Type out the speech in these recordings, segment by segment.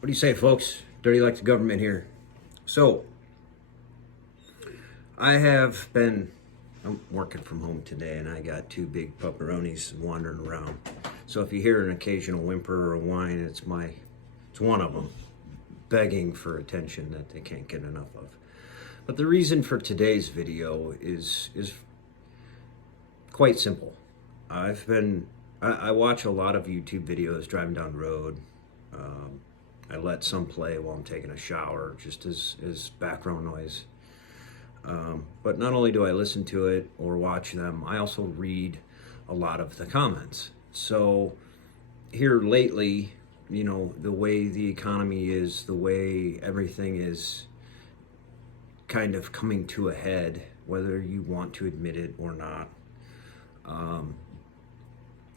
What do you say, folks? Dirty like the government here. So, I'm working from home today, and I got two big pepperonis wandering around. So if you hear an occasional whimper or a whine, it's one of them begging for attention that they can't get enough of. But the reason for today's video is quite simple. I watch a lot of YouTube videos driving down the road. I let some play while I'm taking a shower, just as background noise. But not only do I listen to it or watch them, I also read a lot of the comments. So here lately, the way the economy is, the way everything is kind of coming to a head, whether you want to admit it or not,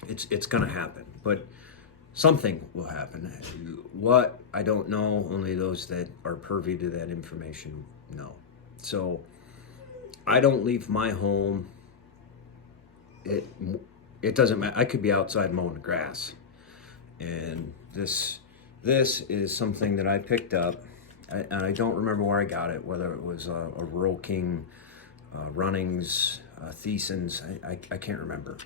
it's going to happen. But something will happen. What? I don't know. Only those that are privy to that information know. So I don't leave my home. It doesn't matter. I could be outside mowing the grass. And this is something that I picked up. And I don't remember where I got it, whether it was a Rural King, Runnings, Thiessen's. I can't remember.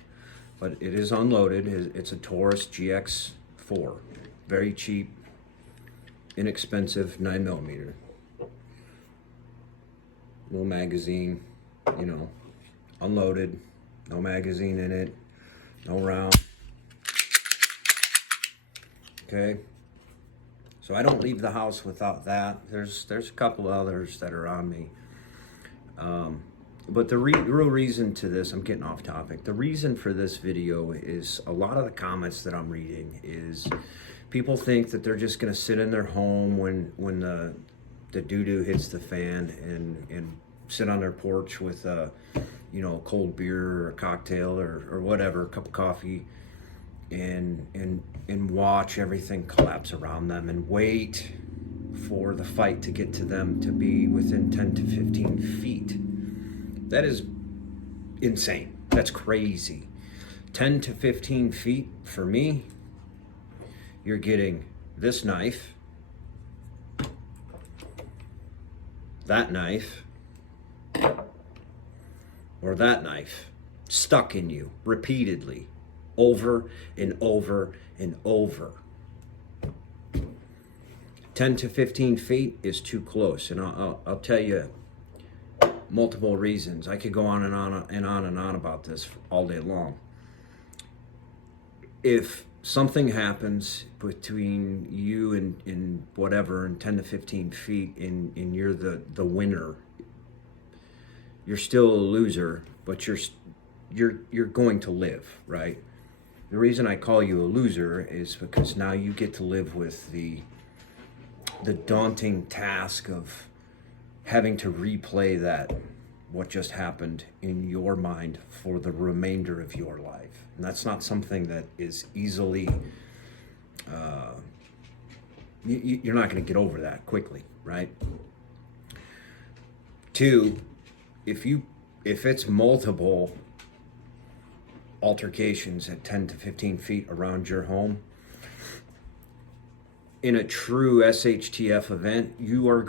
But it is unloaded. It's a Taurus GX4. Very cheap, inexpensive 9mm. Little magazine, unloaded. No magazine in it. No round. Okay. So I don't leave the house without that. There's a couple others that are on me. But the real reason to this, I'm getting off topic. The reason for this video is a lot of the comments that I'm reading is people think that they're just going to sit in their home when the doo-doo hits the fan and sit on their porch with a cold beer or a cocktail or whatever, a cup of coffee, and watch everything collapse around them and wait for the fight to get to them to be within 10 to 15 feet. That is insane. That's crazy. 10 to 15 feet for me, you're getting this knife, that knife, or that knife stuck in you repeatedly, over and over and over. 10 to 15 feet is too close, and I'll tell you multiple reasons. I could go on and on and on and on about this all day long. If something happens between you and whatever in 10 to 15 feet and you're the winner, you're still a loser, but you're going to live, right? The reason I call you a loser is because now you get to live with the daunting task of having to replay what just happened in your mind for the remainder of your life. And that's not something that is easily, you're not going to get over that quickly, right? Two, if it's multiple altercations at 10 to 15 feet around your home, in a true SHTF event, you're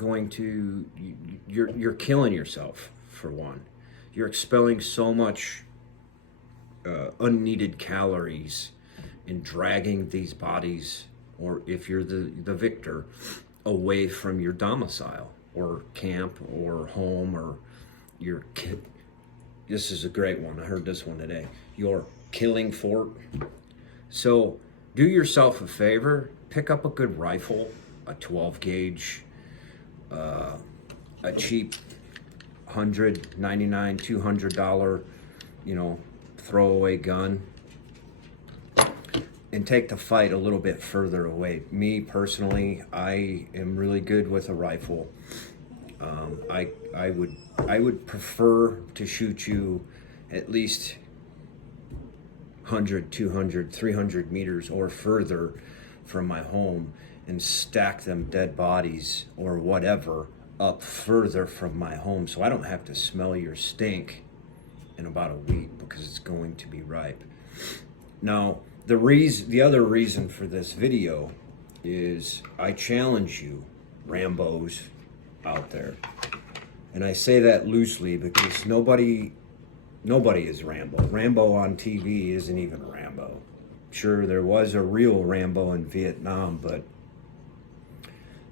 killing yourself, for one. You're expelling so much unneeded calories in dragging these bodies, or if you're the victor, away from your domicile or camp or home or your kid. This is a great one. I heard this one today. Your killing fort. So do yourself a favor. Pick up a good rifle, a 12 gauge, a cheap $199, $200, throwaway gun, and take the fight a little bit further away. Me personally, I am really good with a rifle. I would prefer to shoot you at least 100, 200, 300 meters or further from my home and stack them dead bodies or whatever up further from my home, so I don't have to smell your stink in about a week because it's going to be ripe. Now, the other reason for this video is I challenge you, Rambos out there. And I say that loosely because nobody is Rambo. Rambo on TV isn't even Rambo. Sure, there was a real Rambo in Vietnam, but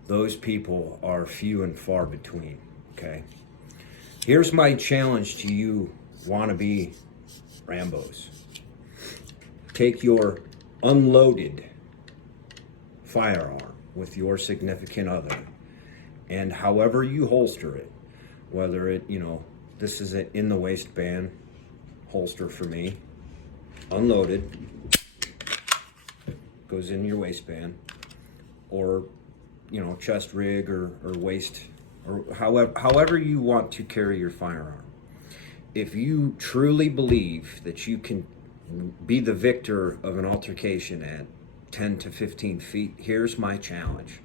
those people are few and far between, okay? Here's my challenge to you wannabe Rambos. Take your unloaded firearm with your significant other, and however you holster it, whether it, this is an in the waistband holster for me, unloaded, goes in your waistband, or chest rig or waist, or however you want to carry your firearm. If you truly believe that you can be the victor of an altercation at 10 to 15 feet, here's my challenge.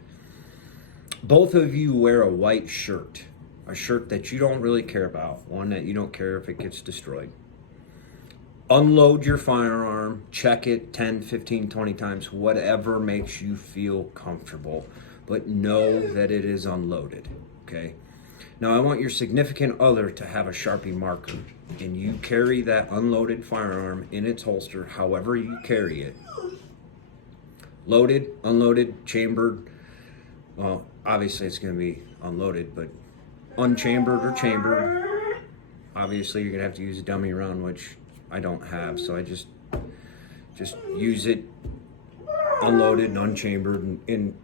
Both of you wear a white shirt, a shirt that you don't really care about, one that you don't care if it gets destroyed. Unload your firearm, check it 10, 15, 20 times, whatever makes you feel comfortable, but know that it is unloaded, okay? Now I want your significant other to have a Sharpie marker, and you carry that unloaded firearm in its holster however you carry it. Loaded, unloaded, chambered. Well, obviously it's going to be unloaded, but unchambered or chambered. Obviously you're going to have to use a dummy round, which I don't have, so I just use it unloaded and unchambered and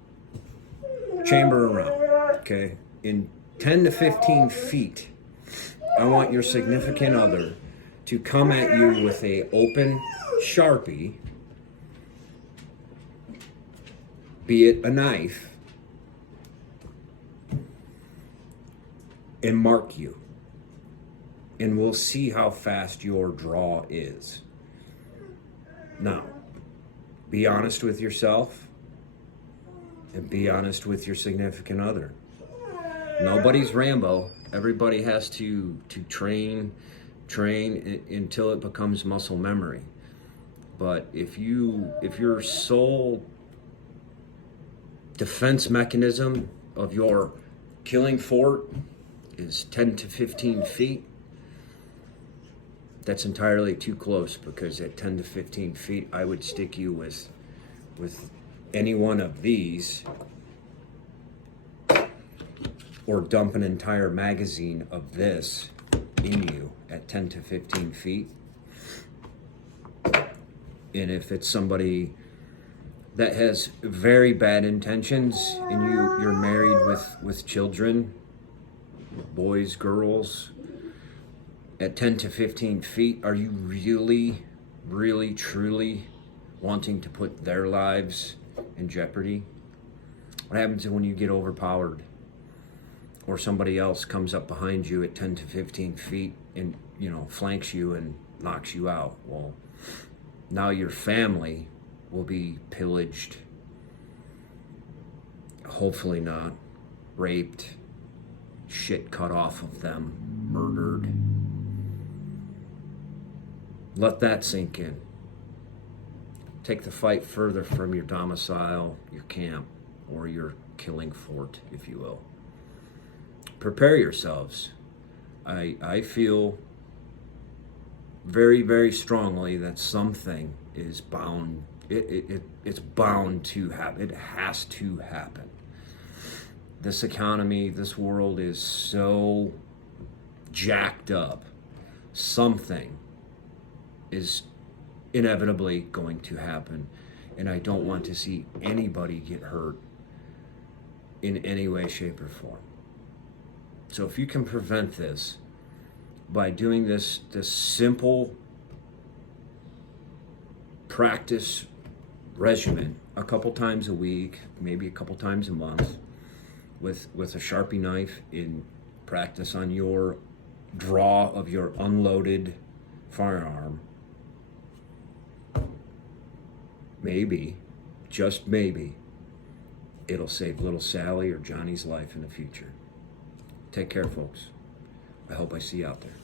chamber around, okay? In 10 to 15 feet, I want your significant other to come at you with a open Sharpie, be it a knife, and mark you. And we'll see how fast your draw is. Now, be honest with yourself and be honest with your significant other. Nobody's Rambo. Everybody has to train until it becomes muscle memory. But if your sole defense mechanism of your killing fort is 10 to 15 feet, that's entirely too close, because at 10 to 15 feet, I would stick you with any one of these, or dump an entire magazine of this in you at 10 to 15 feet. And if it's somebody that has very bad intentions and you're married with children, boys, girls, at 10 to 15 feet, are you really, really, truly wanting to put their lives in jeopardy? What happens when you get overpowered, or somebody else comes up behind you at 10 to 15 feet and, flanks you and knocks you out? Well, now your family will be pillaged, hopefully not, raped, shit cut off of them, murdered. Let that sink in. Take the fight further from your domicile, your camp, or your killing fort, if you will. Prepare yourselves. I feel very, very strongly that something is bound. It's bound to happen. It has to happen. This economy, this world is so jacked up. Something is inevitably going to happen, and I don't want to see anybody get hurt in any way, shape, or form. So if you can prevent this by doing this simple practice regimen a couple times a week, maybe a couple times a month, with a Sharpie knife, in practice on your draw of your unloaded firearm, maybe, just maybe, it'll save little Sally or Johnny's life in the future. Take care, folks. I hope I see you out there.